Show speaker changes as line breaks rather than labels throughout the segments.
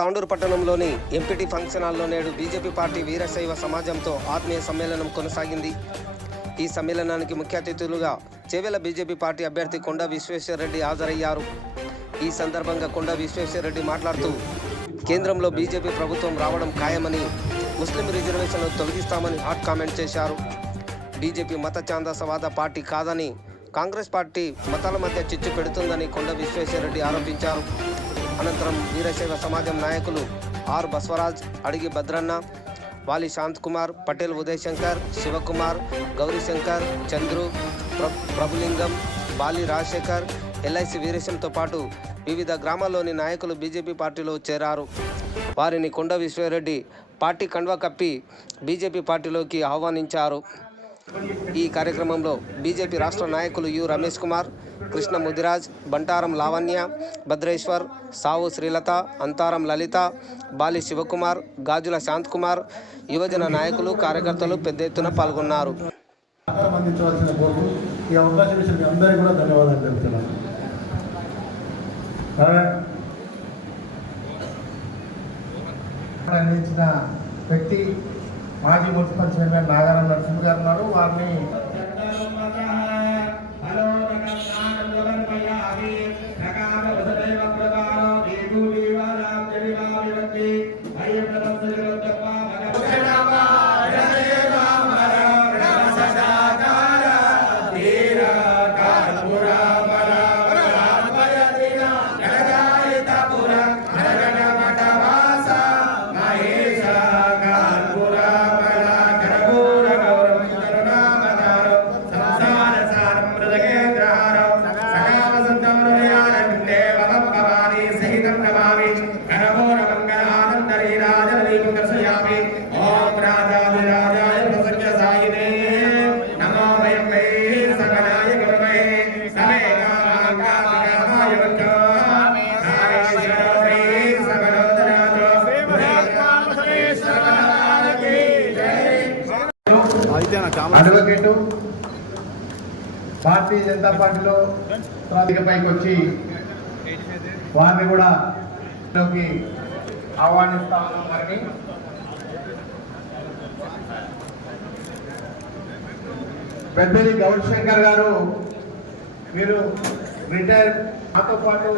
తాండూరు పట్టణంలోని MPT function హాల్లో నేడు బీజేపీ పార్టీ వీరశైవ సమాజంతో ఆత్మీయ సమ్మేళనం కొనసాగింది. ఈ సమ్మేళనానికి ముఖ్య అతిథులుగా చేవెల బీజేపీ పార్టీ అభ్యర్థి కొండ విశ్వేశ్వరరెడ్డి హాజరయ్యారు. ఈ సందర్భంగా కొండ విశ్వేశ్వరరెడ్డి మాట్లాడుతూ కేంద్రంలో బీజేపీ ప్రభుత్వం రావడం ఖాయమని ముస్లిం రిజర్వేషన్లు తొలగిస్తామని హాట్ కామెంట్ చేశారు. బీజేపీ మత ఛాందసవాద పార్టీ కాదని కాంగ్రెస్ పార్టీ మతాల మధ్య చిచ్చు పెడుతుందని కొండ విశ్వేశ్వరరెడ్డి ఆరోపించారు. అనంతరం వీరశైవ సమాజం నాయకులు ఆర్ బస్వరాజ్ అడిగి భద్రన్న వాలి శాంత్ కుమార్ పటేల్ ఉదయ్ శంకర్ శివకుమార్ గౌరీశంకర్ చంద్రు ప్ర- ప్రభులింగం బాలి రాజశేఖర్ ఎల్ఐసి వీరేశంతో పాటు వివిధ గ్రామాల్లోని నాయకులు బీజేపీ పార్టీలో చేరారు. వారిని కొండ విశ్వరెడ్డి పార్టీ కండువా కప్పి బీజేపీ పార్టీలోకి ఆహ్వానించారు. ఈ కార్యక్రమంలో బీజేపీ రాష్ట్ర నాయకులు యు రమేష్ కుమార్ కృష్ణ ముదిరాజ్ బంటారం లావణ్య భద్రేశ్వర్ సావు శ్రీలత అంతారం లలిత బాలి శివకుమార్ గాజుల శాంత్ కుమార్ యువజన నాయకులు కార్యకర్తలు పెద్ద ఎత్తున పాల్గొన్నారు.
ఈ అవకాశం ఇచ్చిన మీ అందరికీ కూడా ధన్యవాదాలు తెలుపుతున్నాను. అందించిన వ్యక్తి మాజీ మున్సిపల్ చైర్మన్ నాగారం నరసింహ గారు ఉన్నారు. వారిని భారతీయ జనతా పార్టీలో పైకి వచ్చి వారిని కూడా లోకి ఆహ్వానిస్తా ఉన్నాం వారిని పెద్దలి గౌరీశంకర్ శంకర్ గారు మీరు రిటైర్ నాతో పాటు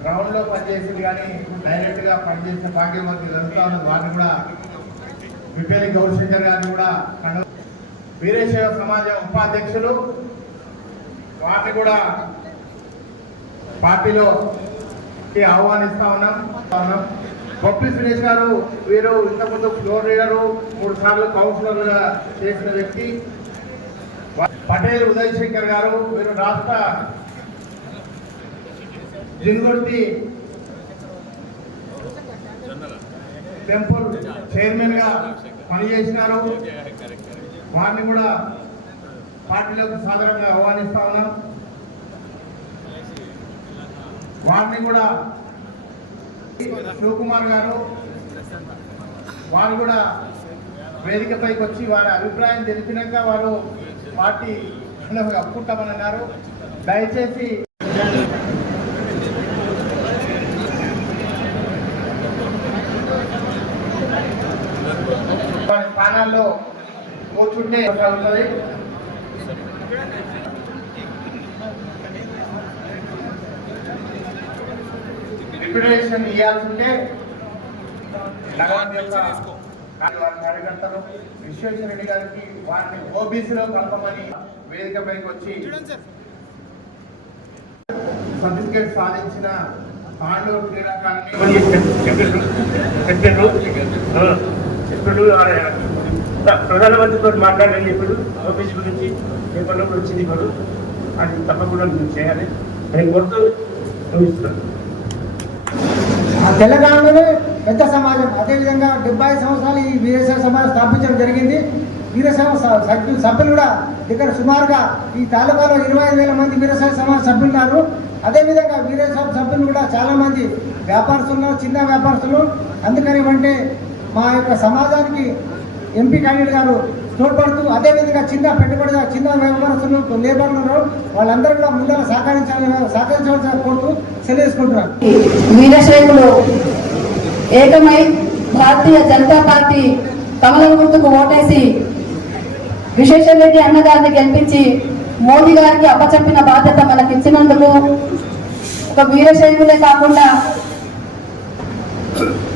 గ్రౌండ్లో పనిచేసింది కానీ డైరెక్ట్గా పనిచేసిన పార్టీ మనకి జరుగుతా ఉన్నది వారిని కూడా విపేలి గౌరీశంకర్ గారిని కూడా వీరేశ్వర సమాజం ఉపాధ్యక్షులు వారిని కూడా పార్టీలో ఆహ్వానిస్తా ఉన్నాం ఉన్నాం. బొప్పి సురేష్ గారు వీరు ఇంతకుముందు ఫ్లోర్ లీడరు మూడు సార్లు కౌన్సిలర్గా చేసిన వ్యక్తి. పటేల్ ఉదయ్ శంకర్ గారు వీరు రాష్ట్ర జిన్గుర్తి టెంపుల్ చైర్మన్గా పనిచేసినారు. వారిని కూడా పార్టీలకు సాధారణంగా ఆహ్వానిస్తా ఉన్నాం. వారిని కూడా శివకుమార్ గారు వారు కూడా వేదికపైకి వచ్చి వారి అభిప్రాయం తెలిపినాక వారు పార్టీ అప్పుకుంటామని అన్నారు దయచేసి వారి స్థానాల్లో కూర్చుంటే ఉంటుంది రిప్యుటేషన్ ఇవ్వాల్సి ఉంటే నగరం యొక్క వారి కార్యకర్తలు విశ్వేశ్వర రెడ్డి గారికి వారిని ఓబీసీలో కలపమని వేదికపైకి వచ్చి సర్టిఫికేట్ సాధించిన పాండవ క్రీడాకారిణి
చెప్పారు ఇప్పుడు ప్రధానమంత్రితో మాట్లాడాలి ఇప్పుడు ఆఫీస్ గురించి పేపర్లో కూడా వచ్చింది ఇప్పుడు. అది తప్పకుండా మీరు చేయాలి. నేను కొడుతూ చూపిస్తున్నాను
తెలంగాణలోనే పెద్ద సమాజం. అదేవిధంగా డెబ్బై సంవత్సరాలు ఈ వీరేశ్వర సమాజం స్థాపించడం జరిగింది. వీరశైవ సభ్యులు కూడా ఇక్కడ సుమారుగా ఈ తాలూకాలో ఇరవై ఐదు వేల మంది వీరశైవ సమాజ సభ్యులు ఉన్నారు అదేవిధంగా వీరశైవ సభ్యులు కూడా చాలామంది వ్యాపారస్తులు చిన్న వ్యాపారస్తులు. అందుకని అంటే మా యొక్క సమాజానికి ఎంపీ క్యాండిడేట్ గారు తోడ్పడుతూ అదేవిధంగా చిన్న పెట్టుబడిగా చిన్న వ్యాపారస్తులు లేబర్లు ఉన్నారు. వాళ్ళందరూ కూడా ముందుగా సహకరించాలని సహకరించవలసిన కోరుతూ తెలియజేసుకుంటున్నాను
వీరశైవులు ఏకమై భారతీయ జనతా పార్టీ కమలం గుర్తుకు ఓటేసి విశేషరెడ్డి అన్నగారిని గెలిపించి మోదీ గారికి అప్పచెప్పిన బాధ్యత మనకి ఇచ్చినందుకు ఒక వీరశైవులే కాకుండా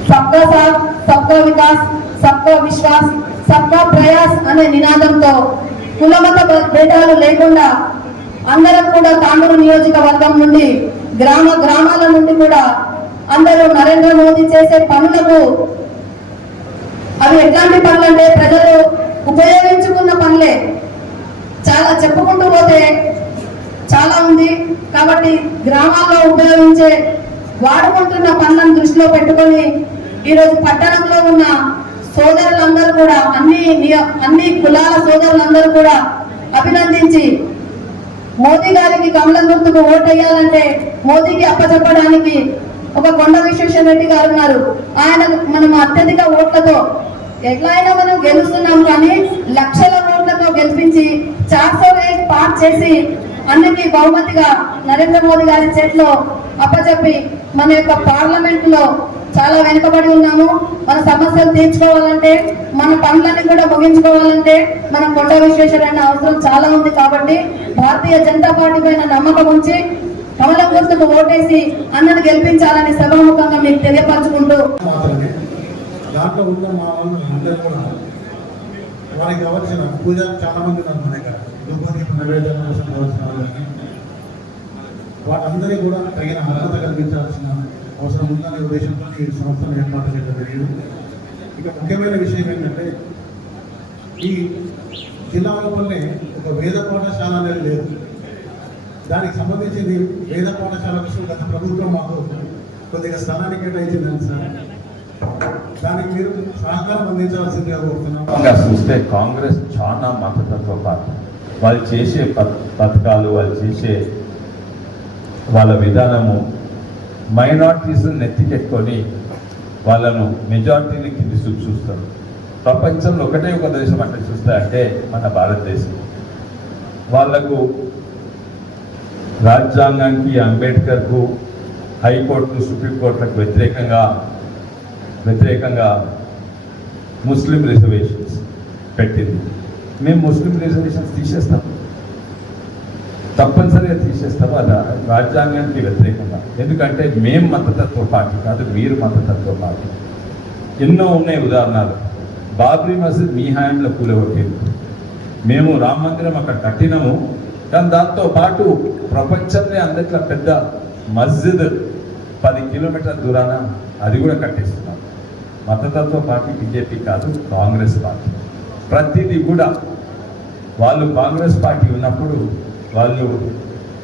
సబ్కా సాత్ సబ్కా వికాస్ సబ్కా విశ్వాస్ సబ్కా ప్రయాస్ అనే నినాదంతో కులమత భేదాలు లేకుండా అందరం కూడా తాండూరు నియోజకవర్గం నుండి గ్రామ గ్రామాల నుండి కూడా అందరూ నరేంద్ర మోదీ చేసే పనులకు అవి ఎట్లాంటి పనులంటే ప్రజలు ఉపయోగించుకున్న పనులే. చాలా చెప్పుకుంటూ పోతే చాలా ఉంది. కాబట్టి గ్రామాల్లో ఉపయోగించే వాడుకుంటున్న పనులను దృష్టిలో పెట్టుకొని ఈరోజు పట్టణంలో ఉన్న సోదరులందరూ కూడా అన్ని నియ- అన్ని కులాల సోదరులందరూ కూడా అభినందించి మోదీ గారికి కమలం గుర్తుకు ఓటేయాలంటే మోదీకి అప్పచెప్పడానికి ఒక కొండ విశ్వేశ్వర రెడ్డి గారు ఉన్నారు. ఆయన మనం అత్యధిక ఓట్లతో ఎట్లా అయినా మనం గెలుస్తున్నాం కానీ లక్షల ఓట్లతో గెలిపించి చార్సో పాస్ చేసి అన్నిటి బహుమతిగా నరేంద్ర మోదీ గారి చేతిలో అప్పచెప్పి మన యొక్క పార్లమెంట్లో చాలా వెనుకబడి ఉన్నాము. మన సమస్యలు తీర్చుకోవాలంటే మన పనులన్నీ కూడా ముగించుకోవాలంటే మనం కొండ విశ్వేశ్వరైన అవసరం చాలా ఉంది కాబట్టి భారతీయ జనతా పార్టీ పైన నమ్మకం ఉంచి కమలం గుర్తుకు ఓటేసి అన్నను గెలిపించాలని సభాముఖంగా మీకు తెలియపరచుకుంటూ
దాంట్లో ఉన్న మా వాళ్ళు అందరూ కూడా వారికి కావాల్సిన పూజ చాలా మంది ఉన్నారు మన దగ్గర. దుర్భదీప నైవేద్యం కోసం కావాల్సిన వాళ్ళందరికీ కూడా తగిన అర్హత కల్పించాల్సిన అవసరం ఉందనే ఉద్దేశంతో ఈ సంస్థను ఏర్పాటు చేయడం జరిగింది. ఇక ముఖ్యమైన విషయం ఏంటంటే ఈ జిల్లా లోపలనే ఒక వేద పాఠశాల అనేది లేదు. దానికి సంబంధించింది వేద పాఠశాల విషయం గత ప్రభుత్వం మాకు కొద్దిగా స్థలాన్ని కేటాయించింది సార్. దానికి మీరు సహకారం అందించాల్సిందిగా కోరుతున్నాం.
చూస్తే కాంగ్రెస్ చాలా మతతత్వ పాటు వాళ్ళు చేసే పథకాలు వాళ్ళు చేసే వాళ్ళ విధానము మైనార్టీస్ని నెత్తికెట్టుకొని వాళ్ళను మెజార్టీని కింది చూపు చూస్తారు. ప్రపంచంలో ఒకటే ఒక దేశం అంటే చూస్తే అంటే మన భారతదేశం. వాళ్ళకు రాజ్యాంగానికి అంబేద్కర్కు హైకోర్టు సుప్రీంకోర్టులకు వ్యతిరేకంగా వ్యతిరేకంగా ముస్లిం రిజర్వేషన్స్ పెట్టింది. మేము ముస్లిం రిజర్వేషన్స్ తీసేస్తాం. తప్పనిసరిగా తీసేస్తాం అది రాజ్యాంగానికి వ్యతిరేకంగా. ఎందుకంటే మేము మతతత్వ పార్టీ కాదు మీరు మతతత్వ పార్టీ. ఎన్నో ఉన్నాయి ఉదాహరణలు. బాబ్రీ మసీద్ మీ హాయంలో కూలగొట్టింది. మేము రామ మందిరం అక్కడ కట్టినాము. కానీ దాంతో పాటు ప్రపంచంలో అందట్లో పెద్ద మస్జిద్ పది కిలోమీటర్ల దూరాన అది కూడా కట్టిస్తున్నాం మతతత్వ పార్టీ బీజేపీ కాదు కాంగ్రెస్ పార్టీ. ప్రతిదీ కూడా వాళ్ళు కాంగ్రెస్ పార్టీ ఉన్నప్పుడు వాళ్ళు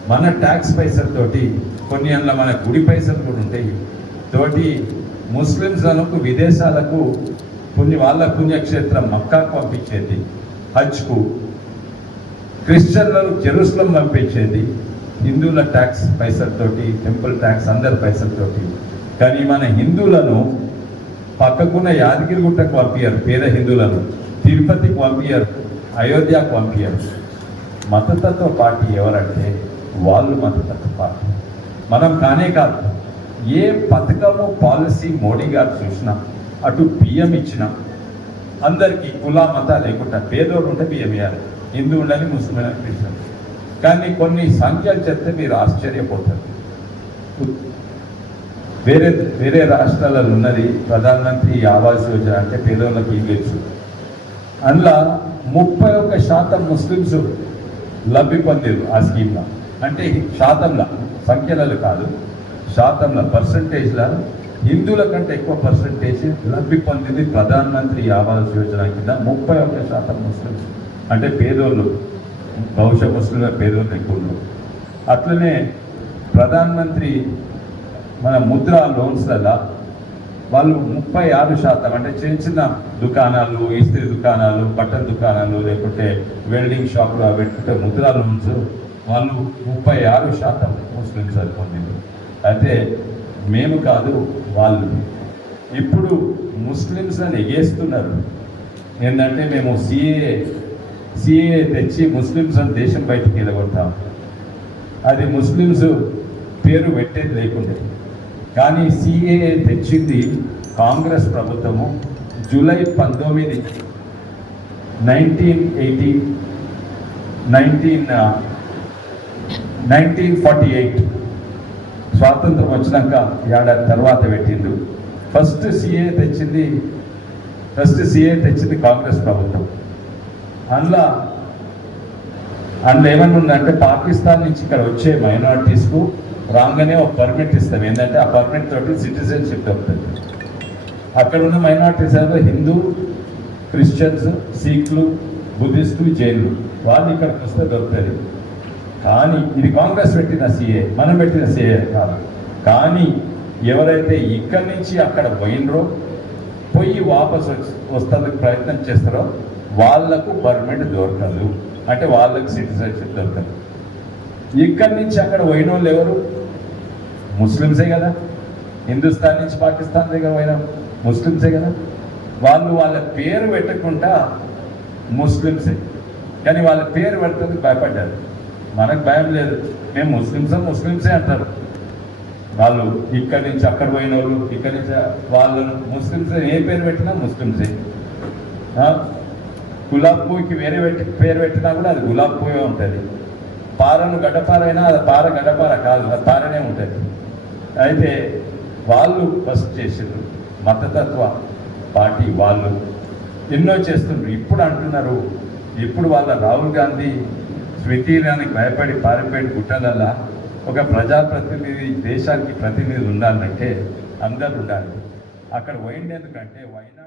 మన ట్యాక్స్ పైసలతోటి కొన్ని అందులో మన గుడి పైసలు కూడా ఉంటాయి. తోటి ముస్లింస్లకు విదేశాలకు కొన్ని వాళ్ళ పుణ్యక్షేత్రం మక్కాకు పంపించేది. హజ్కు. క్రిస్టియన్లను జెరూసలం పంపించేది. హిందువుల ట్యాక్స్ పైసలతోటి టెంపుల్ ట్యాక్స్ అందరి పైసలతోటి కానీ మన హిందువులను పక్కకున్న యాదగిరిగుట్టకు పంపించారు పేద హిందువులను. తిరుపతికి పంపించారు అయోధ్యకు పంపించారు మతతత్వ పార్టీ ఎవరంటే వాళ్ళు మతతత్వ పార్టీ. మనం కానే కాదు. ఏ పథకము పాలసీ మోడీ గారు చూసినా అటు బియ్యం ఇచ్చిన అందరికీ కులా మత లేకుండా పేదోడు ఉంటే బియ్యం ఇవ్వాలి హిందూ ఉండని ముస్లిం అని క్రిస్టియన్ కానీ కొన్ని సంఖ్యలు చెప్తే మీరు ఆశ్చర్యపోతారు. వేరే వేరే రాష్ట్రాలలో ఉన్నది ప్రధానమంత్రి ఆవాస్ యోజన అంటే పేదోళ్ళకి ఇవ్వచ్చు అందులో ముప్పై ఒక్క శాతం ముస్లిమ్స్ లబ్ధి పొందిరు ఆ స్కీమ్లో. అంటే శాతంలో సంఖ్యలలో కాదు శాతంలో పర్సంటేజ్లో హిందువుల కంటే ఎక్కువ పర్సంటేజ్ లబ్ధి పొందింది ప్రధానమంత్రి ఆవాస్ యోజన కింద ముప్పై ఒక్క శాతం ముస్లిమ్స్. అంటే పేదోళ్ళు బహుశా ముస్లింల పేదోళ్ళు ఎక్కువ అట్లనే ప్రధానమంత్రి మన ముద్ర లోన్స్లలో వాళ్ళు ముప్పై ఆరు శాతం అంటే చిన్న చిన్న దుకాణాలు ఇస్త్రీ దుకాణాలు బట్టల దుకాణాలు లేకుంటే వెల్డింగ్ షాపులు అవి పెట్టుకుంటే ముద్రాలు ఉంచు వాళ్ళు ముప్పై ఆరు శాతం ముస్లిమ్స్ అది అయితే మేము కాదు వాళ్ళు. ఇప్పుడు ముస్లిమ్స్ అని ఎగేస్తున్నారు. ఏంటంటే మేము సిఏ సిఏ తెచ్చి ముస్లిమ్స్ అని దేశం బయటికి వెళ్ళగొడతాం అది ముస్లిమ్స్ పేరు పెట్టేది లేకుండా. కానీ సిఏఏ తెచ్చింది కాంగ్రెస్ ప్రభుత్వము జూలై పంతొమ్మిది nineteen eighty nineteen nineteen forty eight. స్వాతంత్రం వచ్చినాక ఏడాది తర్వాత పెట్టిండు ఫస్ట్ సిఏ తెచ్చింది ఫస్ట్ సిఏ తెచ్చింది కాంగ్రెస్ ప్రభుత్వం. అందులో అందులో ఏమన్నా ఉందంటే పాకిస్తాన్ నుంచి ఇక్కడ వచ్చే మైనారిటీస్కు రాగానే ఒక పర్మిట్ ఇస్తాం. ఏంటంటే ఆ పర్మిట్ తోటి సిటిజన్షిప్ అవుతుంది. అక్కడ ఉన్న మైనార్టీస్ ఏదో హిందూ క్రిస్టియన్స్ సిఖ్లు బుద్ధిస్టులు జైన్లు వాళ్ళు ఇక్కడికి వస్తే దొరుకుతుంది. కానీ ఇది కాంగ్రెస్ పెట్టిన సీఏ మనం పెట్టిన సీఏ కాదు. కానీ ఎవరైతే ఇక్కడి నుంచి అక్కడ పోయినరో పోయి వాపసు వస్తానికి ప్రయత్నం చేస్తారో వాళ్ళకు పర్మిట్ దొరకదు. అంటే వాళ్ళకు సిటిజన్షిప్ దొరకదు. ఇక్కడి నుంచి అక్కడ పోయిన వాళ్ళు ఎవరు? ముస్లిమ్సే కదా. హిందుస్థాన్ నుంచి పాకిస్తాన్ దగ్గర పోయిన ముస్లిమ్సే కదా. వాళ్ళు వాళ్ళ పేరు పెట్టకుండా ముస్లిమ్సే. కానీ వాళ్ళ పేరు పెడుతుంది భయపడ్డారు. మనకు భయం లేదు. మేము ముస్లిమ్స్ ముస్లిమ్సే అంటారు. వాళ్ళు ఇక్కడి నుంచి అక్కడ పోయిన వాళ్ళు ఇక్కడి నుంచి వాళ్ళను ముస్లిమ్స్. ఏ పేరు పెట్టినా ముస్లిమ్సే. గులాబ్ పువ్వుకి వేరే పెట్టి పేరు పెట్టినా కూడా అది గులాబ్ పువ్వే ఉంటుంది. పారను గడపారైనా అది పార గడ్డపార కాదు అది పారనే ఉంటుంది. అయితే వాళ్ళు ఫస్ట్ చేసిండ్రు. మతతత్వ పార్టీ వాళ్ళు ఎన్నో చేస్తున్నారు ఇప్పుడు అంటున్నారు ఇప్పుడు వాళ్ళ రాహుల్ గాంధీ స్వీకీరానికి భయపడి పారిపోయిన గుట్టలల్లా ఒక ప్రజాప్రతినిధి దేశానికి ప్రతినిధి ఉండాలంటే అందరు ఉండాలి. అక్కడ పోయిండేందుకంటే వైనాడు